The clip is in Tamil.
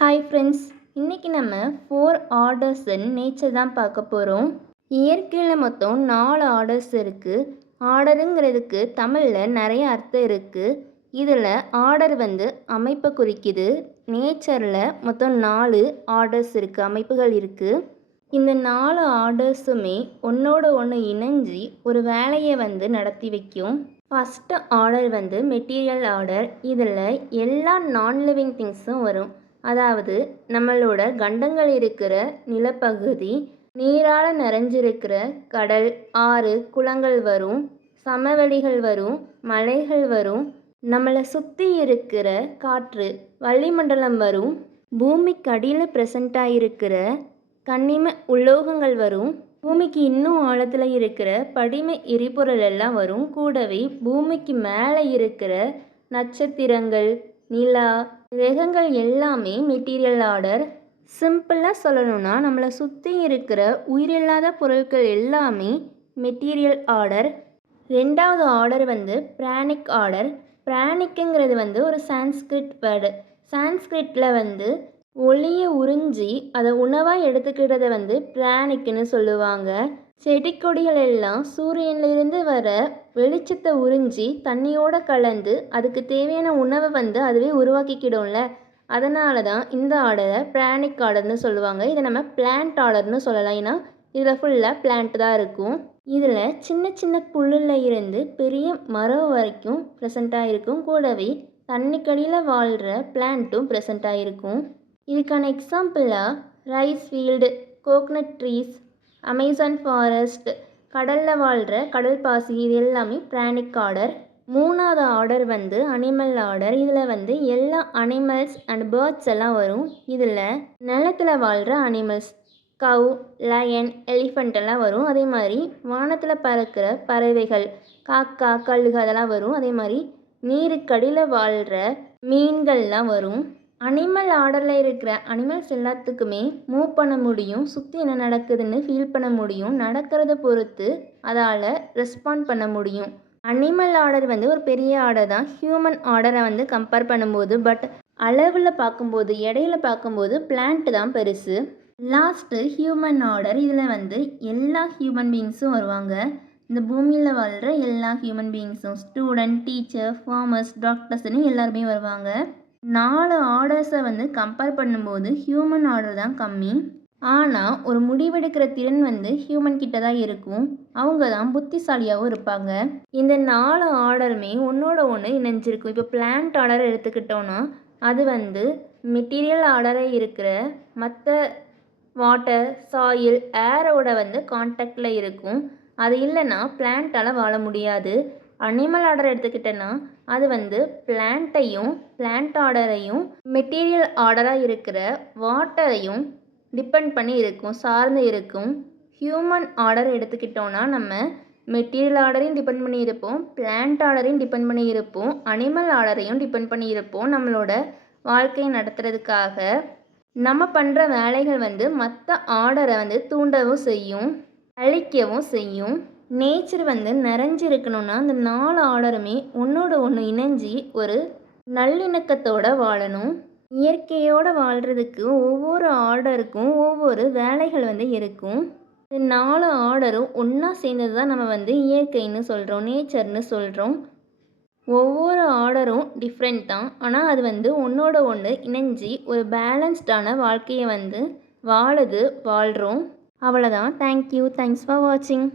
ஹாய் ஃப்ரெண்ட்ஸ், இன்றைக்கி நம்ம 4 ஆர்டர்ஸ் இன் நேச்சர் தான் பார்க்க போகிறோம். இயற்கையில் மொத்தம் 4 ஆர்டர்ஸ் இருக்குது. ஆர்டருங்கிறதுக்கு தமிழில் நிறைய அர்த்தம் இருக்குது. இதில் ஆர்டர் அமைப்பை குறிக்குது. நேச்சரில் மொத்தம் 4 ஆர்டர்ஸ் இருக்குது, அமைப்புகள் இருக்குது. இந்த 4 ஆர்டர்ஸுமே ஒன்றோட ஒன்று இணைஞ்சி ஒரு வேலையை நடத்தி வைக்கும். First order material order. இதில் எல்லா நான் லிவிங் திங்ஸும் வரும். அதாவது நம்மளோட கண்டங்கள் இருக்கிற நிலப்பகுதி, நீரால் நிறைஞ்சிருக்கிற கடல், ஆறு, குளங்கள் வரும், சமவெளிகள் வரும், மலைகள் வரும், நம்மளை சுற்றி இருக்கிற காற்று, வளிமண்டலம் வரும், பூமிக்கு அடியில் ப்ரெசண்ட்டாக இருக்கிற கனிம உலோகங்கள் வரும், பூமிக்கு இன்னும் ஆழத்தில் இருக்கிற படிம எரிபொருள் எல்லாம் வரும். கூடவே பூமிக்கு மேலே இருக்கிற நட்சத்திரங்கள், நிலா, கிரகங்கள் எல்லாமே மெட்டீரியல் ஆர்டர். சிம்பிளாக சொல்லணும்னா நம்மளை சுற்றி இருக்கிற உயிரில்லாத பொருட்கள் எல்லாமே மெட்டீரியல் ஆர்டர். ரெண்டாவது ஆர்டர் பிராணிக் ஆர்டர். பிராணிக்குங்கிறது ஒரு சான்ஸ்கிரிட் வேர்டு. சான்ஸ்கிரிட்டில் ஒளியை உறிஞ்சி அதை உணவாக எடுத்துக்கிறத பிராணிக்குன்னு சொல்லுவாங்க. செடி கொடிகள் எல்லாம் சூரியனிலிருந்து வர வெளிச்சத்தை உறிஞ்சி தண்ணியோடு கலந்து அதுக்கு தேவையான உணவை அதுவே உருவாக்கிக்கிடும்ல. அதனால தான் இந்த ஆர்டரை பிராணிக் ஆர்டர்னு சொல்லுவாங்க. இதை நம்ம பிளான்ட் ஆர்டர்னு சொல்லலாம். ஏன்னா இதில் ஃபுல்லாக பிளான்ட் தான் இருக்கும். இதில் சின்ன சின்ன புல்லில் இருந்து பெரிய மரம் வரைக்கும் ப்ரெசண்ட்டாக இருக்கும். கூடவே தண்ணிக்கடியில் வாழ்கிற பிளான்ட்டும் ப்ரெசண்ட்டாக இருக்கும். இதுக்கான எக்ஸாம்பிளாக rice field, coconut trees, Amazon forest, கடலில் வாழ்கிற கடல் பாசி, இது எல்லாமே பிராணிக் ஆர்டர். மூணாவது ஆர்டர் அனிமல் ஆர்டர். இதில் எல்லா அனிமல்ஸ் அண்ட் பேர்ட்ஸ் எல்லாம் வரும். இதில் நிலத்தில் வாழ்கிற அனிமல்ஸ், கவ், லயன், எலிஃபண்ட் எல்லாம் வரும். அதே மாதிரி வானத்தில் பறக்கிற பறவைகள், காக்கா, கழுகு அதெல்லாம் வரும். அதே மாதிரி நீருக்கடியில் வாழ்கிற மீன்கள்லாம் வரும். அனிமல் ஆர்டரில் இருக்கிற அனிமல்ஸ் எல்லாத்துக்குமே மூவ் பண்ண முடியும், சுற்றி என்ன நடக்குதுன்னு ஃபீல் பண்ண முடியும், நடக்கிறத பொறுத்து அதால் ரெஸ்பாண்ட் பண்ண முடியும். அனிமல் ஆர்டர் ஒரு பெரிய ஆர்டர் தான் ஹியூமன் ஆர்டரை கம்பேர் பண்ணும்போது. பட் அளவில் பார்க்கும்போது, எடையில் பார்க்கும்போது பிளான்ட் தான் பெருசு. Last human order. இதில் எல்லா ஹியூமன் பீயிங்ஸும் வருவாங்க. இந்த பூமியில் வாழ்கிற எல்லா ஹியூமன் பீயிங்ஸும், ஸ்டூடெண்ட், டீச்சர், ஃபார்மர்ஸ், டாக்டர்ஸ்னு எல்லாருமே வருவாங்க. 4 ஆர்டர்ஸை கம்பேர் பண்ணும்போது ஹியூமன் ஆர்டர் தான் கம்மி. ஆனால் ஒரு முடிவெடுக்கிற திறன் ஹியூமன் கிட்ட தான் இருக்கும். அவங்க தான் புத்திசாலியாகவும் இருப்பாங்க. இந்த 4 ஆர்டருமே ஒன்றோட ஒன்று இணைஞ்சிருக்கும். இப்போ பிளான்ட் ஆர்டர் எடுத்துக்கிட்டோன்னா அது மெட்டீரியல் ஆர்டராக இருக்கிற மற்ற வாட்டர், சாயில், ஏரோட கான்டாக்டில் இருக்கும். அது இல்லைன்னா பிளான்ட்டால் வாழ முடியாது. அனிமல் ஆர்டர் எடுத்துக்கிட்டேன்னா அது பிளான்ட்டையும், பிளான்ட் ஆர்டரையும், மெட்டீரியல் ஆர்டராக இருக்கிற வாட்டரையும் டிபெண்ட் பண்ணி இருக்கும், சார்ந்து இருக்கும். ஹியூமன் ஆர்டர் எடுத்துக்கிட்டோன்னா நம்ம மெட்டீரியல் ஆர்டரையும் டிபெண்ட் பண்ணி இருப்போம், பிளான்ட் ஆர்டரையும் டிபெண்ட் பண்ணி இருப்போம், அனிமல் ஆர்டரையும் டிபெண்ட் பண்ணி இருப்போம். நம்மளோட வாழ்க்கையை நடத்துறதுக்காக நம்ம பண்ணுற வேலைகள் மற்ற ஆர்டரை தூண்டவும் செய்யும், அழிக்கவும் செய்யும். நேச்சர் நிறைஞ்சிருக்கணும்னா அந்த 4 ஆர்டருமே ஒன்றோட ஒன்று இணைஞ்சி ஒரு நல்லிணக்கத்தோடு வாழணும். இயற்கையோடு வாழ்கிறதுக்கு ஒவ்வொரு ஆர்டருக்கும் ஒவ்வொரு வேலைகள் இருக்கும். இந்த 4 ஆர்டரும் ஒன்றா சேர்ந்தது தான் நம்ம இயற்கைன்னு சொல்கிறோம், நேச்சர்னு சொல்கிறோம். ஒவ்வொரு ஆர்டரும் டிஃப்ரெண்ட் தான். ஆனால் அது ஒன்றோட ஒன்று இணைஞ்சி ஒரு பேலன்ஸ்டான வாழ்க்கையை வாழ்கிறோம். அவ்வளோதான். தேங்க்யூ. தேங்க்ஸ் ஃபார் வாட்சிங்.